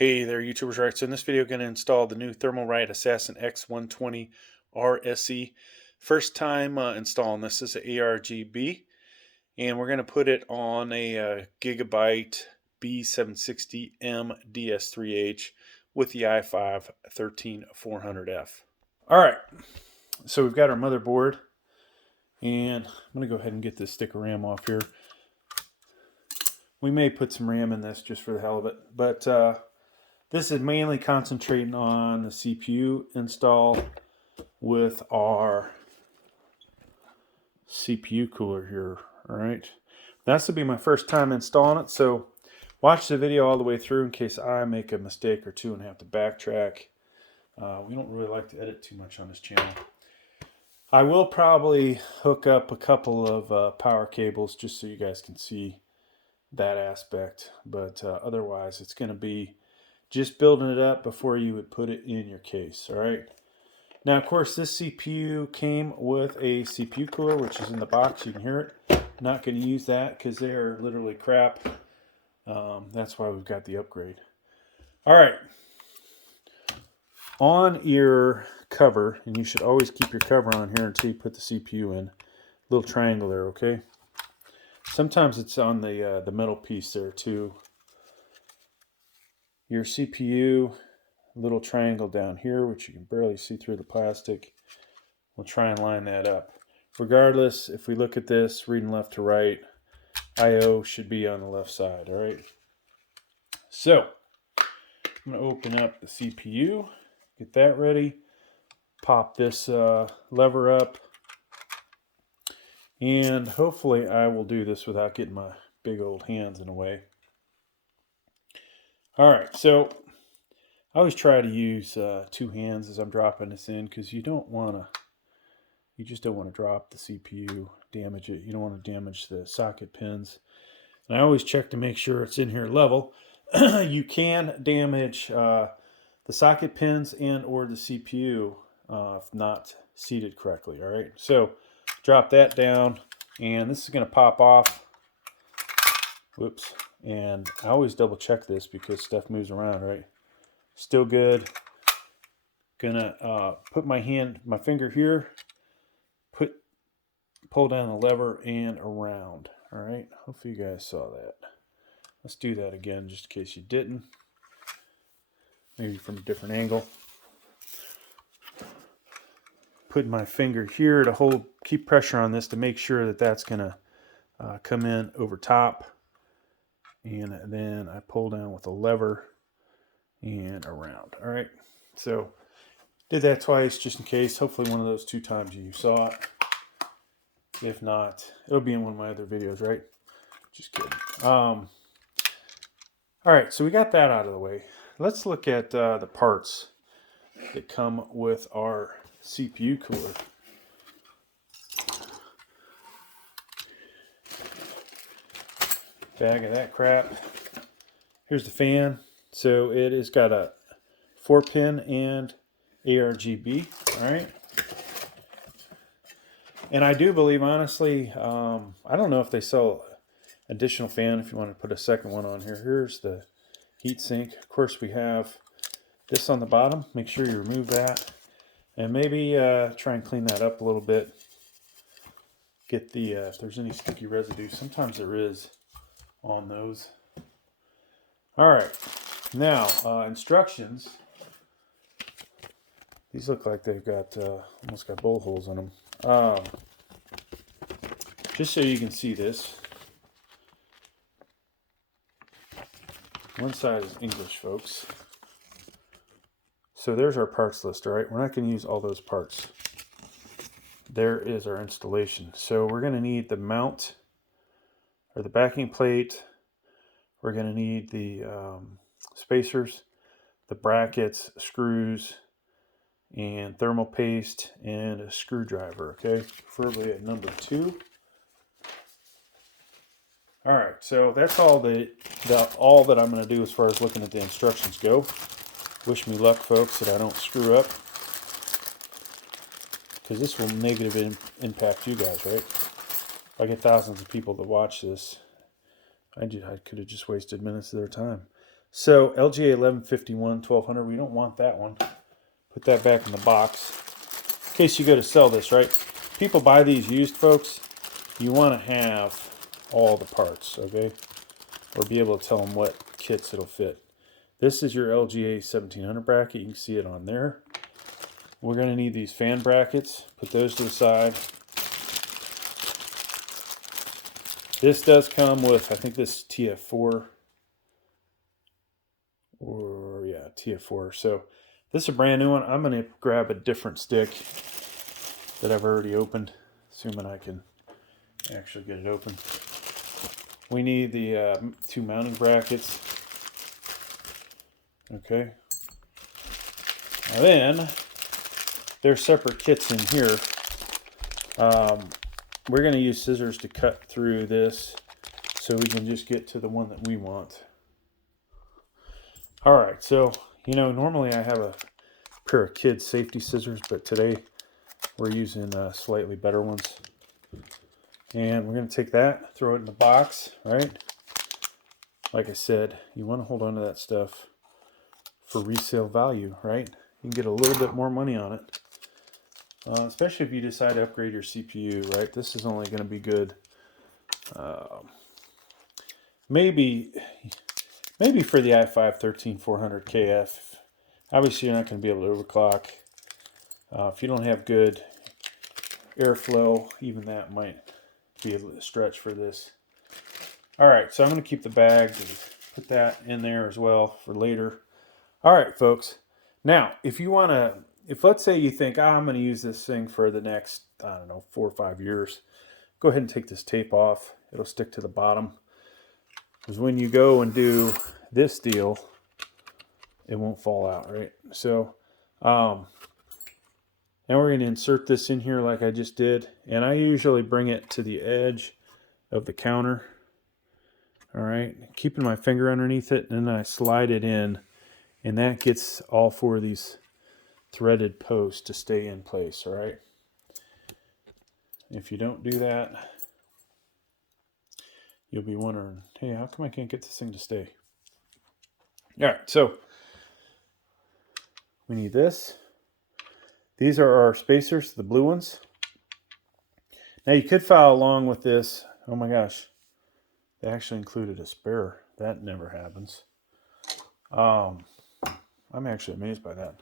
Hey there, YouTubers. Right, so in this video, I'm going to install the new Thermalright Assassin X120 RSE. First time installing this. This is an ARGB, and we're going to put it on a Gigabyte B760M DS3H with the i5 13400F. All right, so we've got our motherboard, and I'm going to go ahead and get this stick of RAM off here. We may put some RAM in this just for the hell of it, but this is mainly concentrating on the CPU install with our CPU cooler here. All right, this will be my first time installing it, so watch the video all the way through in case I make a mistake or two and have to backtrack. We don't really like to edit too much on this channel. I will probably hook up a couple of power cables just so you guys can see that aspect, but otherwise it's going to be just building it up before you would put it in your case. All right, now of course this CPU came with a CPU cooler, which is in the box. You can hear it. Not going to use that because they are literally crap. That's why we've got the upgrade. All right, on your cover, and you should always keep your cover on here until you put the CPU in, little triangle there, okay? Sometimes it's on the metal piece there too. Your CPU, little triangle down here, which you can barely see through the plastic. We'll try and line that up. Regardless, if we look at this, reading left to right, I/O should be on the left side, all right? So, I'm going to open up the CPU, get that ready, pop this lever up, and hopefully I will do this without getting my big old hands in the way. All right, so I always try to use two hands as I'm dropping this in because you just don't want to drop the CPU, damage it. You don't want to damage the socket pins. And I always check to make sure it's in here level. You can damage the socket pins and or the CPU if not seated correctly. All right, so drop that down, and this is going to pop off. Whoops. And I always double check this because stuff moves around, right? Still good. Gonna put my finger here, pull down the lever and around. All right, hopefully you guys saw that. Let's do that again just in case you didn't. Maybe from a different angle. Put my finger here to keep pressure on this to make sure that that's gonna come in over top. And then I pull down with a lever and around. All right, so did that twice just in case. Hopefully one of those 2 times you saw it. If not, it'll be in one of my other videos, right? Just kidding. All right, so we got that out of the way. Let's look at the parts that come with our CPU cooler. Bag of that crap. Here's the fan. So it has got a 4-pin and ARGB. All right. And I do believe, honestly, I don't know if they sell additional fan if you want to put a second one on here. Here's the heat sink. Of course, we have this on the bottom. Make sure you remove that. And maybe try and clean that up a little bit. Get the, if there's any sticky residue. Sometimes there is on those. All right, now instructions. These look like they've got almost got bowl holes in them. Just so you can see this, one side is English, folks. So there's our parts list. All right, we're not going to use all those parts. There is our installation. So we're going to need the mount or the backing plate. We're going to need the spacers, the brackets, screws, and thermal paste, and a screwdriver, okay? Preferably at number 2. All right, so that's all that I'm going to do as far as looking at the instructions go. Wish me luck, folks, that I don't screw up, because this will negatively impact you guys, right? If I get thousands of people that watch this, I could have just wasted minutes of their time. So LGA 1151 1200, we don't want that one. Put that back in the box in case you go to sell this, right? People buy these used, folks. You want to have all the parts, okay? Or be able to tell them what kits it'll fit. This is your LGA 1700 bracket. You can see it on there. We're going to need these fan brackets. Put those to the side. This does come with, I think this is TF4. Or yeah, TF4. So this is a brand new one. I'm going to grab a different stick that I've already opened, assuming I can actually get it open. We need the 2 mounting brackets. Okay. Now then, there's separate kits in here. We're going to use scissors to cut through this so we can just get to the one that we want. All right, so, you know, normally I have a pair of kids' safety scissors, but today we're using slightly better ones. And we're going to take that, throw it in the box, right? Like I said, you want to hold on to that stuff for resale value, right? You can get a little bit more money on it. Especially if you decide to upgrade your CPU, right? This is only going to be good. Maybe for the i5-13400KF. Obviously, you're not going to be able to overclock. If you don't have good airflow, even that might be a stretch for this. All right, so I'm going to keep the bag. Put that in there as well for later. All right, folks. Now, if you want to, if let's say you think, I'm going to use this thing for the next, I don't know, 4 or 5 years, go ahead and take this tape off. It'll stick to the bottom. Because when you go and do this deal, it won't fall out, right? So, now we're going to insert this in here like I just did. And I usually bring it to the edge of the counter. All right, keeping my finger underneath it, and then I slide it in. And that gets all 4 of these threaded posts to stay in place, all right? If you don't do that, you'll be wondering, hey, how come I can't get this thing to stay? All right, so we need this. These are our spacers, the blue ones. Now you could follow along with this. Oh my gosh, they actually included a spare. That never happens. I'm actually amazed by that.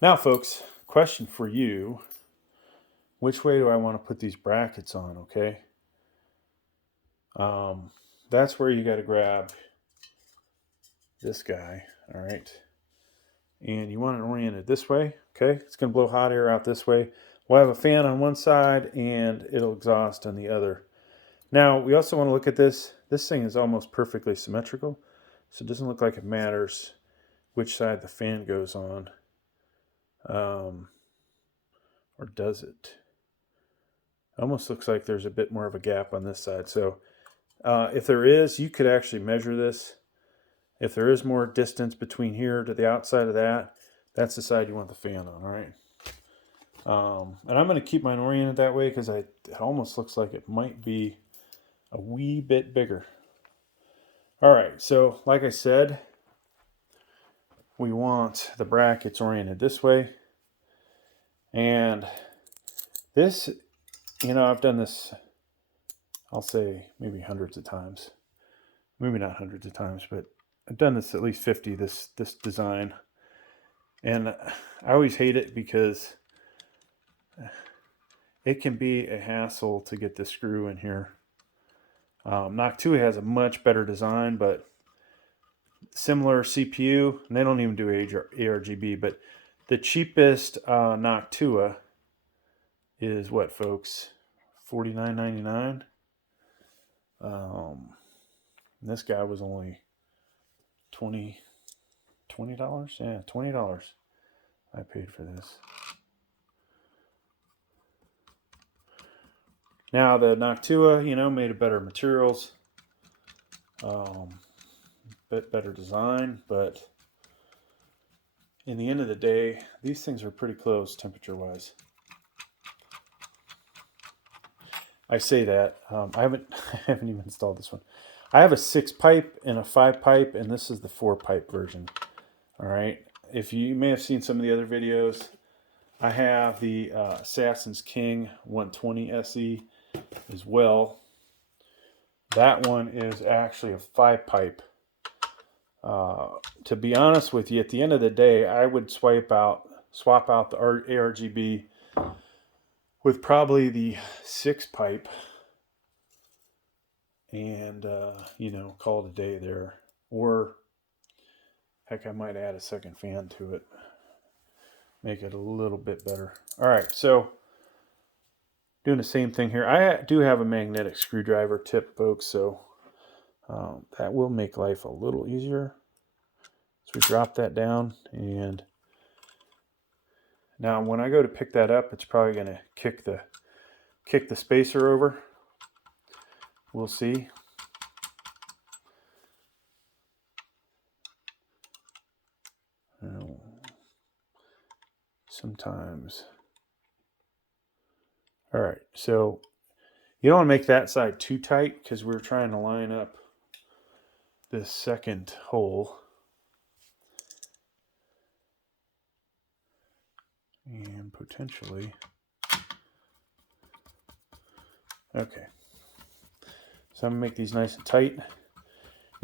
Now, folks, question for you. Which way do I want to put these brackets on, okay? That's where you got to grab this guy, all right? And you want it oriented this way, okay? It's going to blow hot air out this way. We'll have a fan on one side, and it'll exhaust on the other. Now, we also want to look at this. This thing is almost perfectly symmetrical, so it doesn't look like it matters which side the fan goes on. Or does it? Almost looks like there's a bit more of a gap on this side. So if there is, you could actually measure this. If there is more distance between here to the outside of that, that's the side you want the fan on, all right? And I'm going to keep mine oriented that way because it almost looks like it might be a wee bit bigger. All right, so like I said, we want the brackets oriented this way. And this, you know, I've done this, I'll say maybe hundreds of times. Maybe not hundreds of times, but I've done this at least 50, this design. And I always hate it because it can be a hassle to get the screw in here. Noctua has a much better design, but similar CPU, and they don't even do ARGB, but the cheapest Noctua is what, folks? $49.99. This guy was only $20. Yeah, $20 I paid for this. Now the Noctua, you know, made of better materials, bit better design, but in the end of the day, these things are pretty close temperature-wise. I say that I haven't even installed this one. I have a 6-pipe and a 5-pipe, and this is the 4-pipe version. All right. If you may have seen some of the other videos, I have the Assassin's King 120 SE as well. That one is actually a 5-pipe. To be honest with you, at the end of the day, I would swap out the ARGB with probably the 6-pipe, and you know, call it a day there. Or heck, I might add a second fan to it, make it a little bit better. All right, so doing the same thing here. I do have a magnetic screwdriver tip, folks, so that will make life a little easier. So we drop that down, and now when I go to pick that up, it's probably going to kick the spacer over. We'll see. Sometimes. All right, so you don't want to make that side too tight because we're trying to line up this second hole. And potentially. Okay. So I'm going to make these nice and tight.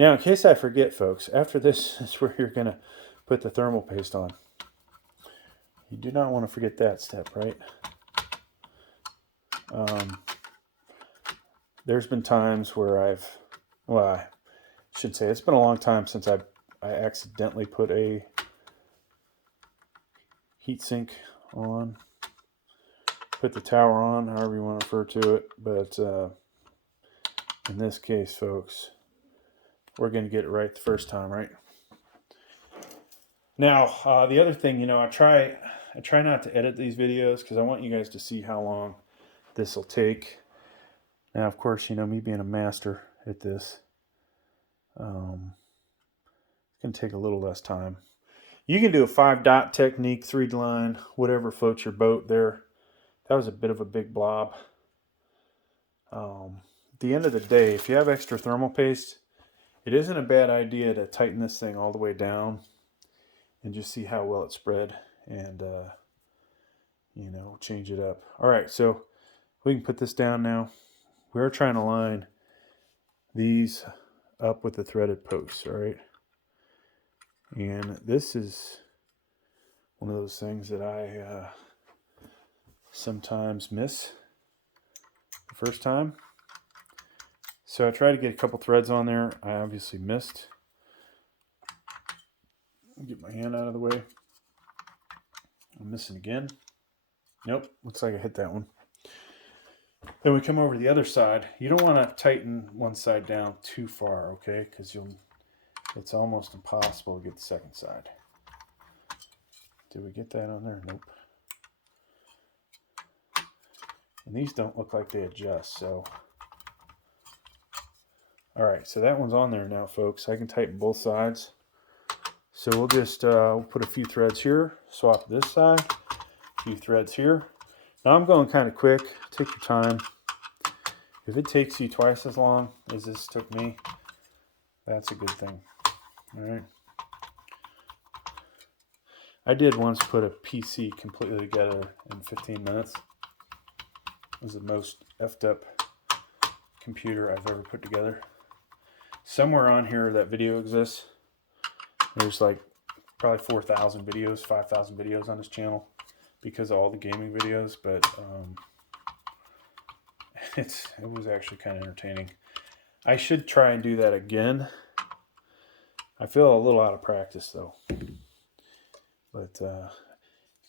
Now, in case I forget, folks, after this is where you're going to put the thermal paste on. You do not want to forget that step, right? There's been times where I should say it's been a long time since I accidentally put a heatsink on, put the tower on, however you want to refer to it. But in this case, folks, we're going to get it right the first time, right? Now, the other thing, you know, I try not to edit these videos because I want you guys to see how long this will take. Now, of course, you know, me being a master at this, it's going to take a little less time. You can do a 5-dot technique, 3-line, whatever floats your boat there. That was a bit of a big blob. At the end of the day, if you have extra thermal paste, it isn't a bad idea to tighten this thing all the way down and just see how well it spread, and you know, change it up. All right, so we can put this down now. We're trying to line these up with the threaded posts, all right? And this is one of those things that I sometimes miss the first time. So I tried to get a couple threads on there. I obviously missed. Get my hand out of the way. I'm missing again. Nope, looks like I hit that one. Then we come over to the other side. You don't want to tighten one side down too far, okay? Because it's almost impossible to get the second side. Did we get that on there? Nope. And these don't look like they adjust, so. All right, so that one's on there now, folks. I can tighten both sides. So we'll just we'll put a few threads here, swap this side, a few threads here. Now I'm going kind of quick. Take your time. If it takes you twice as long as this took me, that's a good thing. All right. I did once put a PC completely together in 15 minutes. It was the most effed up computer I've ever put together. Somewhere on here that video exists. There's like probably 4,000 videos, 5,000 videos on this channel because of all the gaming videos, but it was actually kind of entertaining. I should try and do that again. I feel a little out of practice though. But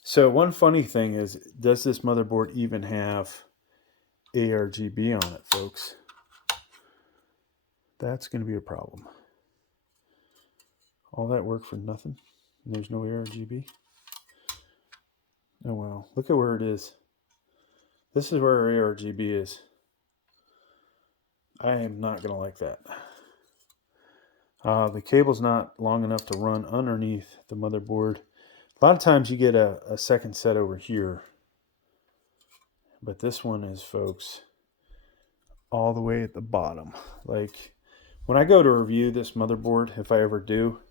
so one funny thing is, does this motherboard even have ARGB on it, folks? That's going to be a problem. All that work for nothing, and there's no ARGB. Oh well, look at where it is. This is where our ARGB is. I am not going to like that. The cable's not long enough to run underneath the motherboard. A lot of times you get a second set over here, but this one is, folks, all the way at the bottom. Like when I go to review this motherboard, if I ever do,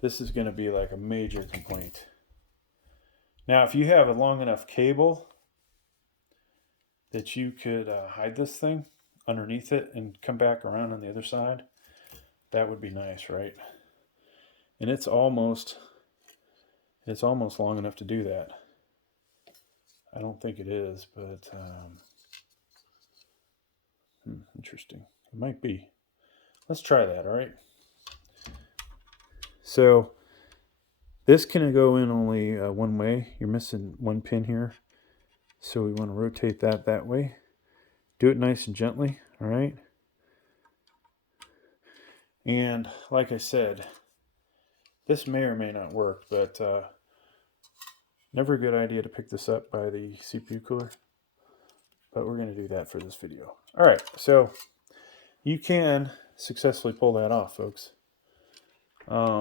this is going to be like a major complaint. Now, if you have a long enough cable that you could hide this thing underneath it and come back around on the other side, that would be nice, right? And it's almost long enough to do that. I don't think it is, but interesting. It might be. Let's try that, all right? So this can go in only one way. You're missing one pin here. So we want to rotate that way. Do it nice and gently, all right? And like I said, this may or may not work, but never a good idea to pick this up by the CPU cooler. But we're going to do that for this video. All right, so you can successfully pull that off, folks. Now,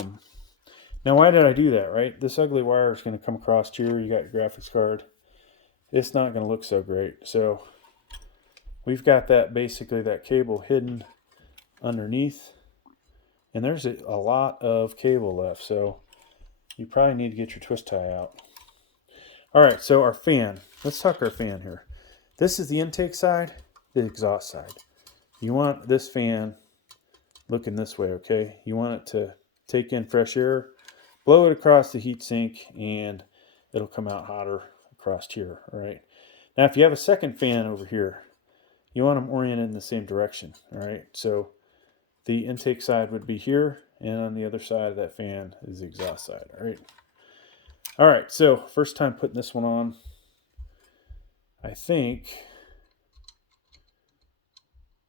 why did I do that, right? This ugly wire is going to come across here. You got your graphics card. It's not going to look so great. So we've got that, basically that cable hidden underneath. And there's a lot of cable left. So you probably need to get your twist tie out. All right, so our fan. Let's talk our fan here. This is the intake side, the exhaust side. You want this fan looking this way, okay? You want it to take in fresh air, blow it across the heatsink, and it'll come out hotter across here, all right? Now, if you have a second fan over here, you want them oriented in the same direction, all right? So the intake side would be here, and on the other side of that fan is the exhaust side, all right? All right, so first time putting this one on, I think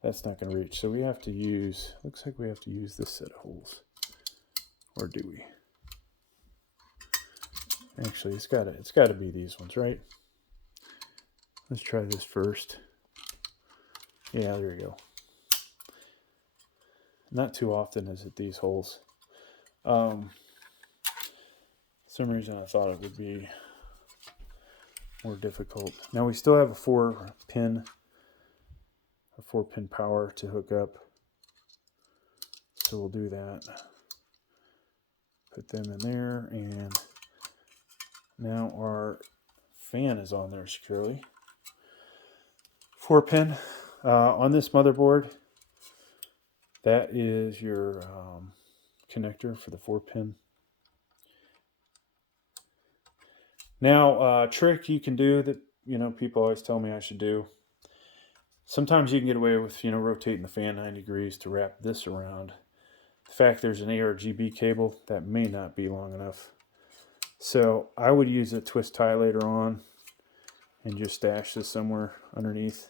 that's not going to reach. So we have to use, looks like we have to use this set of holes. Or do we? Actually, it's got to be these ones, right? Let's try this first. Yeah, there you go. Not too often is it these holes. For some reason I thought it would be more difficult. Now we still have a 4-pin power to hook up. So we'll do that. Put them in there, and now our fan is on there securely. 4-pin on this motherboard. That is your connector for the 4-pin. Now, trick you can do that, people always tell me I should do. Sometimes you can get away with, rotating the fan 90 degrees to wrap this around. In fact, there's an ARGB cable that may not be long enough. So I would use a twist tie later on and just stash this somewhere underneath.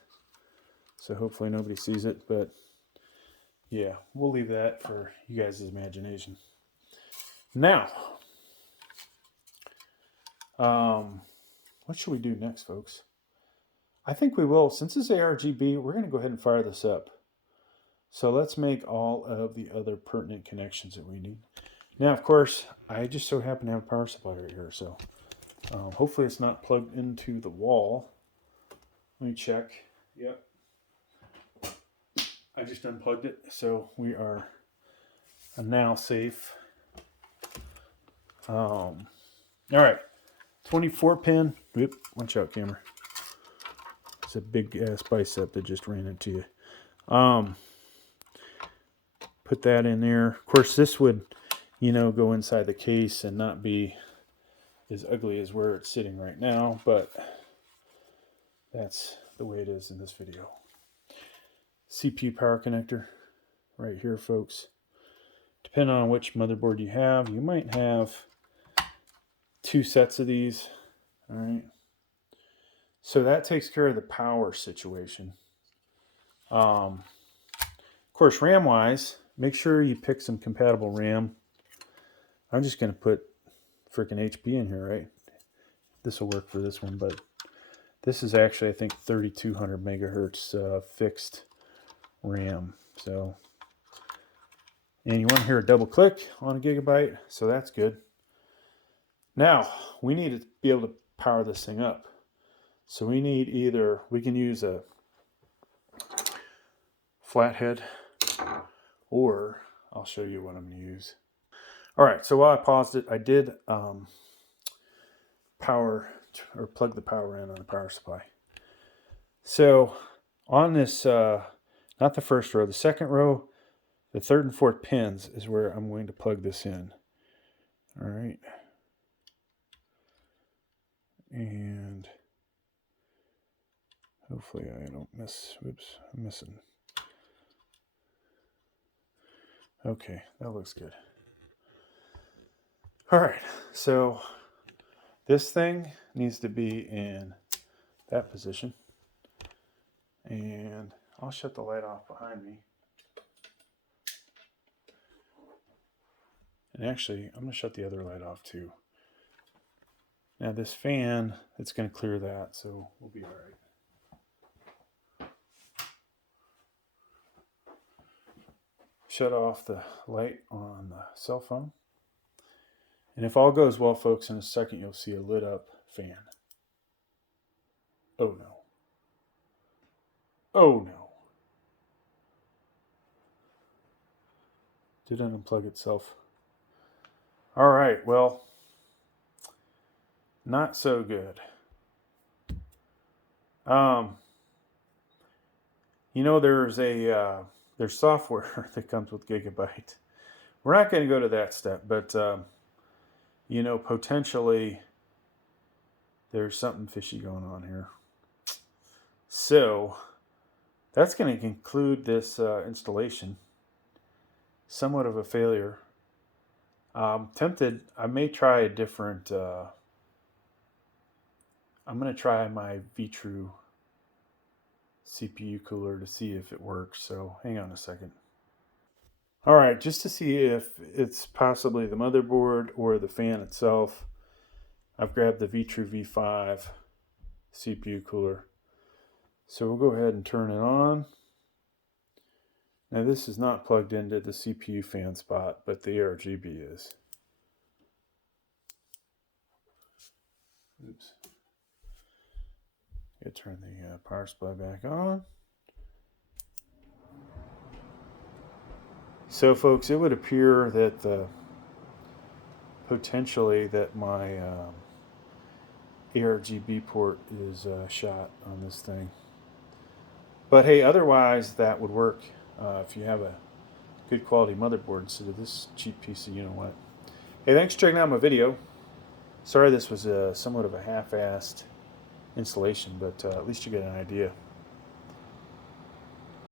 So hopefully nobody sees it, but yeah, we'll leave that for you guys' imagination. Now, what should we do next, folks? I think we will, since it's ARGB, we're going to go ahead and fire this up. So let's make all of the other pertinent connections that we need. Now, of course, I just so happen to have a power supply right here, so hopefully it's not plugged into the wall. Let me check. Yep. I just unplugged it, so we are now safe. All right, 24-pin. Whoop, watch out, camera. It's a big ass bicep that just ran into you. Put that in there. Of course, this would, go inside the case and not be as ugly as where it's sitting right now, but that's the way it is in this video. CPU power connector right here, folks. Depending on which motherboard you have, you might have 2 sets of these. All right. So that takes care of the power situation. Of course, RAM-wise, make sure you pick some compatible RAM. I'm just going to put freaking HP in here, right? This will work for this one, but this is actually, I think, 3200 megahertz fixed RAM. So, and you want to hear a double click on a gigabyte, so that's good. Now, we need to be able to power this thing up. So we need we can use a flathead, or I'll show you what I'm going to use. All right, so while I paused it, I did power or plug the power in on the power supply. So on this, not the first row, the second row, the third and fourth pins is where I'm going to plug this in. All right. And hopefully I don't miss, oops, I'm missing. Okay, that looks good. All right, so this thing needs to be in that position. And I'll shut the light off behind me. And actually, I'm going to shut the other light off too. Now this fan, it's going to clear that, so we'll be all right. Shut off the light on the cell phone. And if all goes well, folks, in a second you'll see a lit up fan. Oh no. Oh no. Did it unplug itself? All right, well, not so good. You know, there's software that comes with Gigabyte. We're not going to go to that step, but you know, potentially there's something fishy going on here. So that's going to conclude this installation. Somewhat of a failure. I'm tempted. I may try a different. I'm going to try my V-True CPU cooler to see if it works. So hang on a second. All right, just to see if it's possibly the motherboard or the fan itself, I've grabbed the V-True V5 CPU cooler. So we'll go ahead and turn it on. Now this is not plugged into the CPU fan spot, but the ARGB is. Oops. Gotta turn the power supply back on. So folks, it would appear that potentially that my ARGB port is shot on this thing. But hey, otherwise that would work if you have a good quality motherboard instead of this cheap piece of you-know-what. Hey, thanks for checking out my video. Sorry this was somewhat of a half-assed installation, but at least you get an idea.